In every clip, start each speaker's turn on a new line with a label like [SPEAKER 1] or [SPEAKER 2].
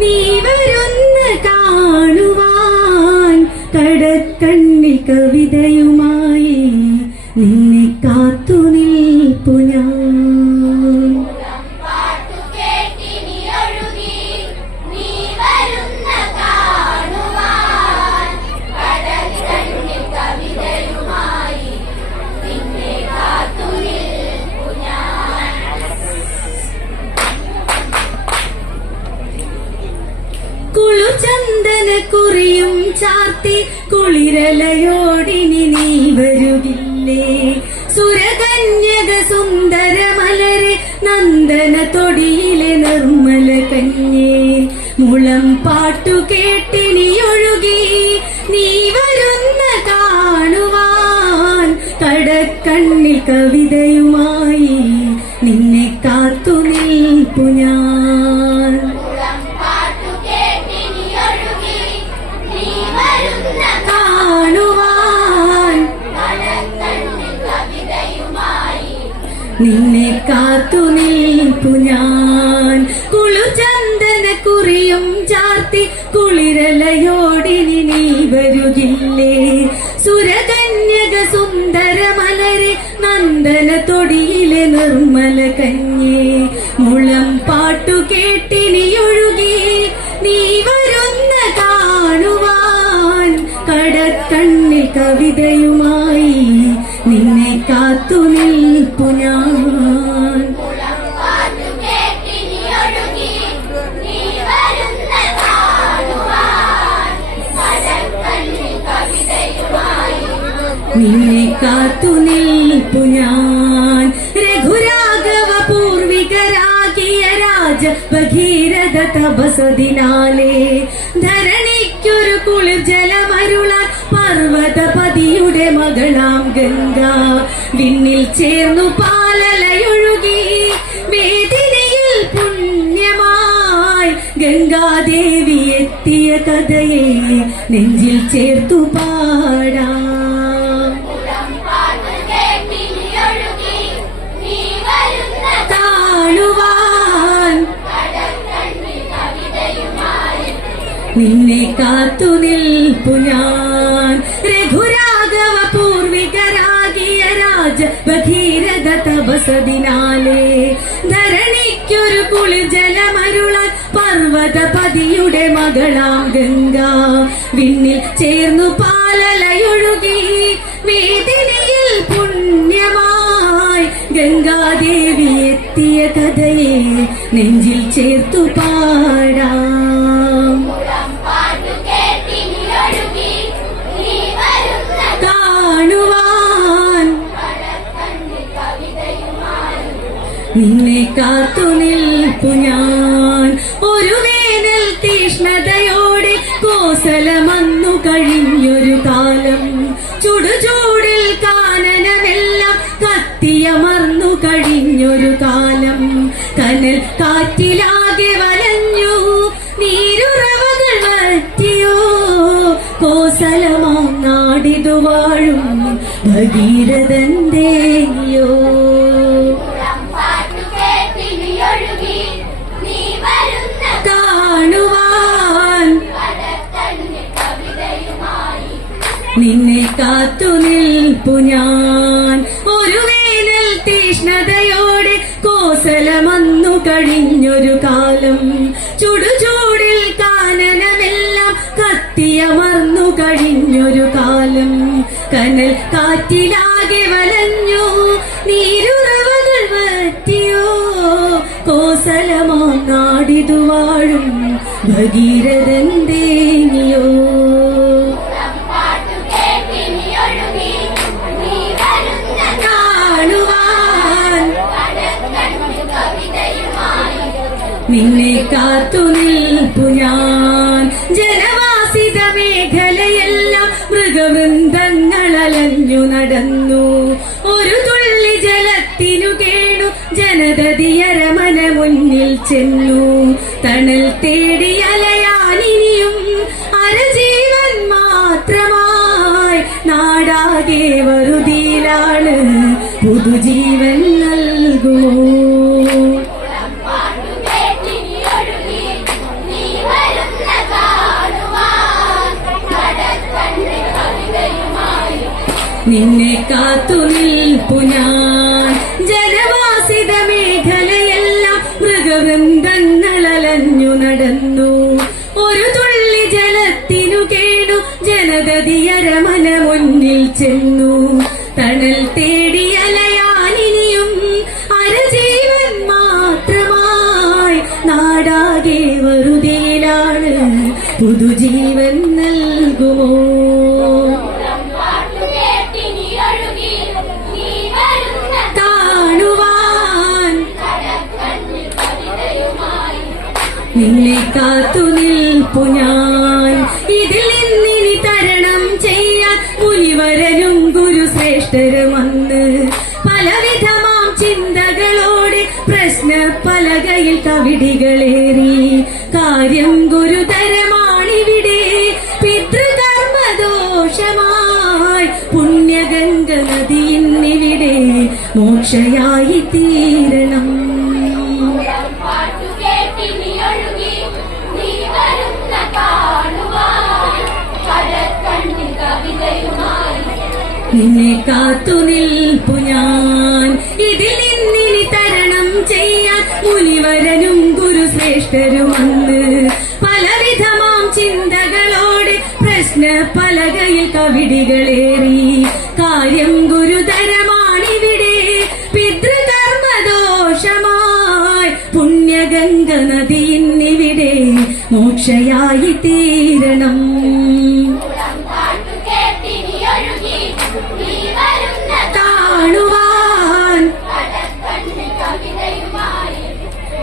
[SPEAKER 1] നീ കുറിയും ചാർത്തി കുളിരലയോടിനി നീ വരുകില്ലേ? സുരകന്യക സുന്ദര മലരെ നന്ദന തൊടിയിലെ നിർമ്മല കന്യേ. മുളം പാട്ടു കേട്ടിനി ഒഴുകി നീ വരുന്ന കാണുവാൻ കടക്കണ്ണിൽ കവിതയുമായി നിന്നെ കാത്തു നിൽപ്പു ഞാൻ. നിർമ്മല കഞ്ഞേ മുളം പാട്ടു കേട്ടിനി ഒഴുകി നീ വരുന്ന കാണുവാൻ കടക്കണ്ണിൽ കവിതയുമായി നിന്നെ കാത്തു നിൽപ്പു ഞാൻ. നിന്നെ കാത്തു നിൽപ്പു ഞാൻ. ഭഗീരഥ തപസതിനാലേ ധരണിക്കൊരു കുളിർ ജലമരുളാൻ പർവതപതിയുടെ മകളാം ഗംഗ. വിണ്ണിൽ ചേർന്നു പാലലയൊഴുകി വേദിനയിൽ പുണ്യമായി ഗംഗാദേവി എത്തിയ കഥയെ നെഞ്ചിൽ ചേർത്തു പാടാം. നിന്നെ കാത്തു നിൽപ്പു ഞാൻ. രഘുരാഘവ പൂർവികരാകിയ രാജ ഭഗീരഥ തപസതിനാലേ ധരണിക്കൊരു കുളി ജലമരുളാൻ പർവതപതിയുടെ മകളാം ഗംഗ. വിണ്ണിൽ ചേർന്നു പാലലയൊഴുകി വേദിനിയിൽ പുണ്യമായി ഗംഗാദേവി എത്തിയ കഥയെ നെഞ്ചിൽ ചേർത്തു പാടാം. നിന്നെ കാത്തു നിൽപ്പു ഞാൻ. ഒരു വേനൽ തീഷ്ണതയോടെ കോസലമന്നു കഴിഞ്ഞൊരു കാലം. ചുടുചൂടിൽ കാനനമെല്ലാം കത്തിയമർന്നു കഴിഞ്ഞൊരു കാലം. കനൽ കാറ്റിലാകെ വലഞ്ഞു നീരുറവകൾ വറ്റിയോ. കോസലമാ നാടിതു വാഴും ഭഗീരഥന്റെയോ കാത്തു നിൽപ്പു ഞാൻ. ഒരു വേനൽ തീഷ്ണതയോടെ കോസലമന്നു കഴിഞ്ഞൊരു കാലം. ചുടുചൂടിൽ കാനനമെല്ലാം കത്തിയമർന്നു കഴിഞ്ഞൊരു കാലം. കനൽ കാറ്റിലാകെ വലഞ്ഞു നീരുറവകൾ വറ്റിയോ. കോസലമോ നാടിതു വാഴും ഭഗീരഥന്റെയോ കാത്തു അലഞ്ഞു നടന്നു. ഒരു തുള്ളി ജലത്തിനു കേണു ജനതതിയരമന മുന്നിൽ ചെന്നു. തണൽ തേടി നിന്നെ കാത്തു നിൽപ്പു ഞാൻ. ജനവാസിത മേഖലയെല്ലാം മൃഗവൃന്ദങ്ങളലഞ്ഞു നടന്നു. ഒരു തുള്ളി ജലത്തിനു കേണു ജനഗതിയരമന മുന്നിൽ ചെന്നു. തണൽ തേടിയലയാനിനിയും അരജീവൻ മാത്രമായി നാടാകെ പുതുജീവൻ നൽകുമോ? കാത്തു നിൽപ്പു ഞാൻ. ഇതിൽ നിന്നിനി തരണം ചെയ്യാൻ മുനിവരനും ഗുരുശ്രേഷ്ഠരും വന്ന് പലവിധമാം ചിന്തകളോടെ പ്രശ്ന പലകയിൽ കവിടികളേറി. കാര്യം ഗുരുതരമാണിവിടെ. പിതൃകർമ്മദോഷമായി പുണ്യഗംഗ നദി ഇന്നിവിടെ. മോക്ഷയായി തീരണം. നിന്നെ കാത്തു നിൽപ്പു ഞാൻ. ഇതിൽ നിന്നിനി തരണം ചെയ്യാൻ മുനിവരനും ഗുരുശ്രേഷ്ഠരും വന്ന് പലവിധമാം ചിന്തകളോടെ പ്രശ്ന പലകയിൽ കവിടികളേറി. കാര്യം ഗുരുതരമാണിവിടെ. പിതൃകർമ്മദോഷമായി പുണ്യഗംഗ നദി ഇന്നിവിടെ. മോക്ഷയായി തീരണം.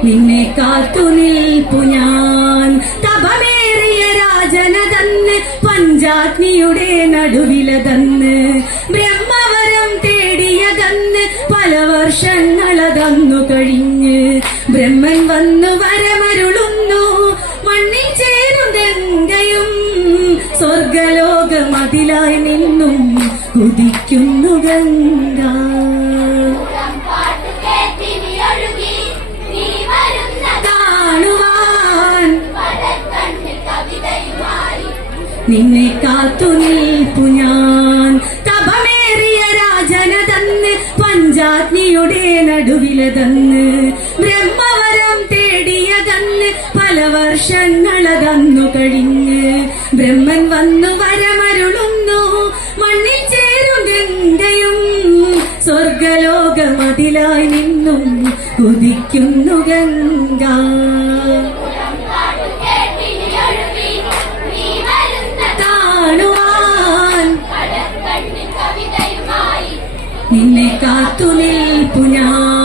[SPEAKER 1] നിന്നെ കാത്തു നിൽപ്പു ഞാൻ. തപമേറിയ രാജന തന്ന് പഞ്ചാഗ്നിയുടെ നടുവിലതന്ന് ബ്രഹ്മവരം തേടിയതന്ന് പല വർഷങ്ങളതന്നു കഴിഞ്ഞ്. ബ്രഹ്മൻ വന്നു വരമരുളുന്നു മണ്ണിൽ ചേരും ഗംഗയും. സ്വർഗലോകമതിലായി നിന്നും കുതിക്കുന്നു ഗംഗ. നിന്നെ കാത്തു നിൽപ്പു ഞാൻ. തപമേറിയ രാജന തന്ന് പഞ്ചാഗ്നിയുടെ നടുവിലതന്ന് ബ്രഹ്മവരം തേടിയതന്ന് പല വർഷങ്ങളതന്നു കഴിഞ്ഞ്. ബ്രഹ്മൻ വന്നു വരമരുളുന്നു മണ്ണിൽ ചേരും ഗംഗയും സ്വർഗലോകമതിലായി നിന്നെ കാത്തു നിൽപ്പു ഞാൻ.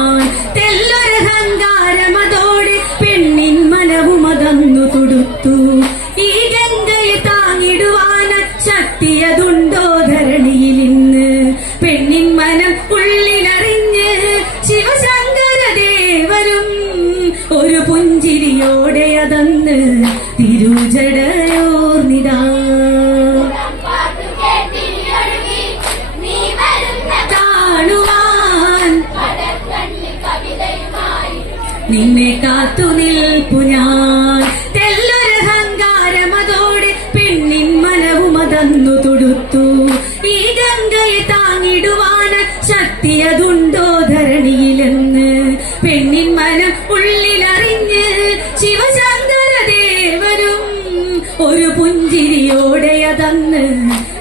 [SPEAKER 1] ഒരു പുഞ്ചിരിയോടെ അതന്ന്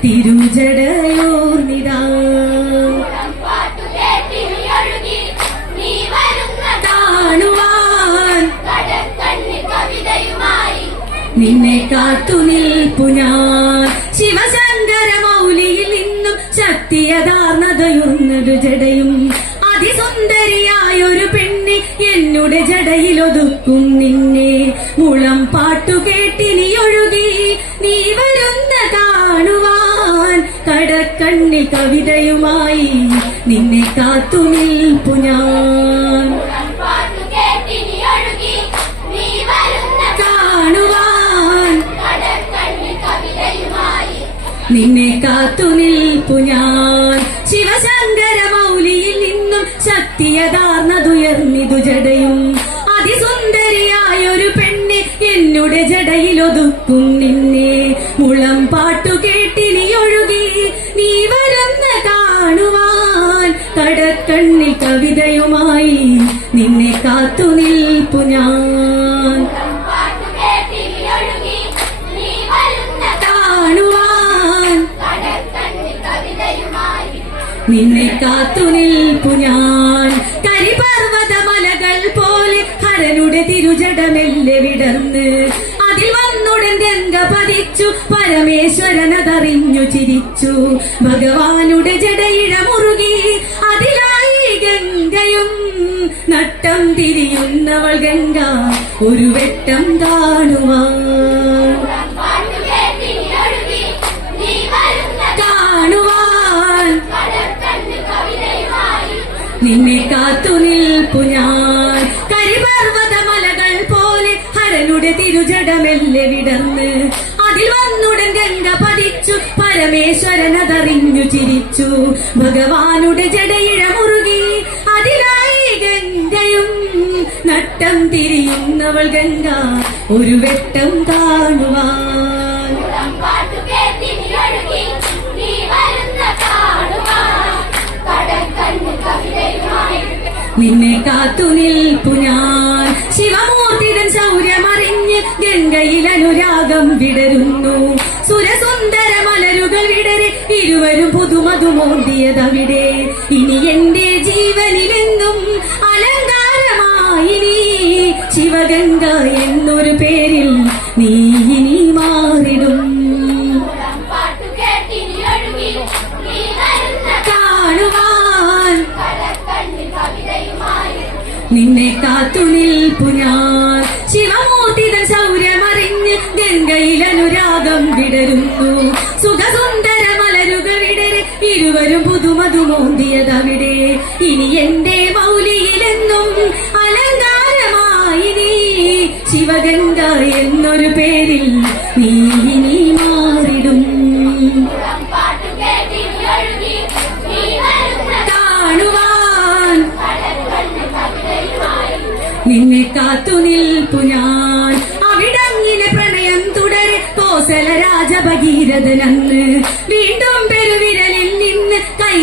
[SPEAKER 1] തിരുജടയോർന്നിതാ നിന്നെ കാത്തു നിൽപ്പു ഞാൻ. എന്നുടെ ജടയിലൊതുക്കും നിന്നെ. മുളം പാട്ടു കേട്ടിനി ഒഴുകി നീ വരുന്ന കാണുവാൻ. കടക്കണ്ണിൽ കവിതയുമായി നിന്നെ കാത്തു നിൽപ്പു ഞാൻ. കാണുവാൻ നിന്നെ കാത്തു നിൽപ്പു ഞാൻ. ശക്തിയതാർന്നതുയർന്നിതു ജടയും അതിസുന്ദരിയായൊരു പെണ്ണെ എന്നുടെ ജടയിലൊതുക്കും നിന്നെ. മുളം പാട്ടു കേട്ടിനിയൊഴുകി നീ വരുന്ന കാണുവാൻ.
[SPEAKER 2] കടക്കണ്ണിൽ കവിതയുമായി
[SPEAKER 1] നിന്നെ കാത്തു നിൽപ്പു ഞാൻ. മലകൾ പോലെ ഹരനുടെ തിരുജടമെല്ലെ വിടർന്ന്. അതിൽ വന്നുടൻ ഗംഗ പതിച്ചു പരമേശ്വരനതറിഞ്ഞു ചിരിച്ചു. ഭഗവാനുടെ ജടയിഴ മുറുകി അതിലായി ഗംഗയും നട്ടം തിരിയുന്നവൾ ഗംഗ. ഒരു വെട്ടം കാണുവാൻ നിന്നെ കാത്തു നിൽപ്പു ഞാൻ. കരിപർവത മലകൾ പോലെ ഹരനുടെ തിരുജടമെല്ലെ വിടർന്ന്. അതിൽ വന്നുടൻ ഗംഗ പതിച്ചു പരമേശ്വരനതറിഞ്ഞു ചിരിച്ചു. ഭഗവാനുടെ ജടയിഴ മുറുകി അതിലായി ഗംഗയും നട്ടം തിരിയുന്നവൾ ഗംഗ ഒരു വെട്ടം കാണുവാൻ. നിന്നെ കാത്തു നിൽപ്പു ഞാൻ. ശിവമൂർത്തിതൻ ശൗര്യമറിഞ്ഞ് ഗംഗയിൽ അനുരാഗം വിടരുന്നു. സുരസുന്ദര മലരുകൾ വിടരെ ഇരുവരും പുതുമതുമോന്തിയതവിടെ. ഇനി എന്റെ ജീവനിലെന്നും അലങ്കാരമായി നീ ഇരുവരും പുതുമതുമോന്തിയതവിടെ ഇനി എന്റെ മൗലിയിലെന്നും അലങ്കാരമായി നീ ശിവഗംഗ എന്നൊരു പേരിൽ നീ ഇനി മാറിടും. നിന്നെ കാത്തു നിൽപ്പു ഞാൻ. അവിടങ്ങിനെ പ്രണയം തുടരെ. കോസല രാജഭഗീരഥനന്ന്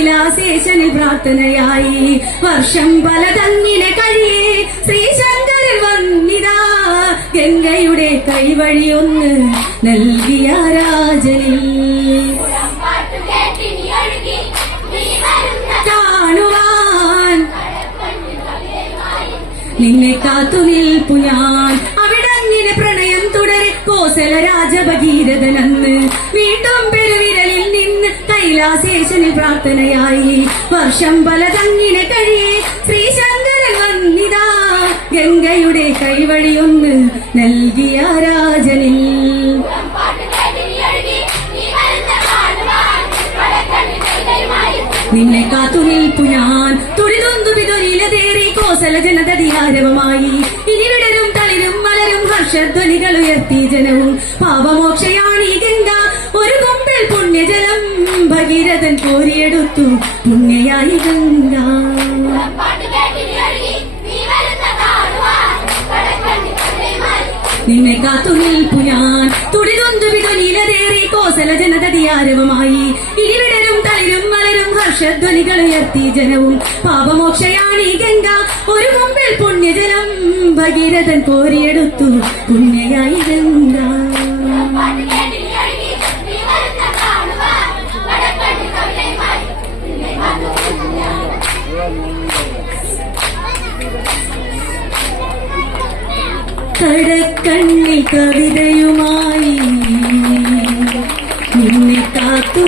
[SPEAKER 1] കൈലാസേശന് പ്രാർത്ഥനയായി. വർഷം പല പലതങ്ങിനെ കഴിയേ ശ്രീശങ്കരൻ വന്നിതാ. ഗംഗയുടെ കൈവഴിയൊന്ന് നൽകിയ രാജനിൽ. നിന്നെ കാത്തു നിൽപ്പു ഞാൻ. അവിടങ്ങിനെ പ്രണയം തുടരെ കോസല രാജഭഗീരഥനന്ന് കൈലാസേശന് പ്രാർത്ഥനയായി. വർഷം പല പലതങ്ങിനെ കഴിയേ ശ്രീശങ്കരൻ വന്നിതാ. ഗംഗയുടെ കൈവഴിയൊന്ന് നൽകിയ രാജനിൽ. നിന്നെ കാത്തു നിൽപ്പു ഞാൻ. തുടിതൊന്നു വിതൊലിയിലേറി കോസല ജനതതിയാരവമായി ഇനി വിടരും തളിരും മലരും ഹർഷധ്വനികൾ ഉയർത്തി ജനവും പാപമോക്ഷയാണ് ഈ ഗംഗ. ഒരു കൊമ്പിൽ പുണ്യജലം ഭഗീരഥൻ കോരിയെടുത്തു. പുണ്യയായി ഗംഗ. നിന്നെ കാത്തു നിൽപ്പു ഞാൻ. തുടിതൊന്തു നീലതേറി കോസല ജനതതിയാരവമായി ഇനി വിടരും തളിരും മലരും ഹർഷധ്വനികൾ ഉയർത്തി ജനവും. പാപമോക്ഷയാണ് ഈ ഗംഗ. ഒരു മുമ്പിൽ പുണ്യജലം ഭഗീരഥൻ കോരിയെടുത്തു. പുണ്യയായി
[SPEAKER 2] കടക്കണ്ണി കവിതയുമായി നിന്നെ കാത്തു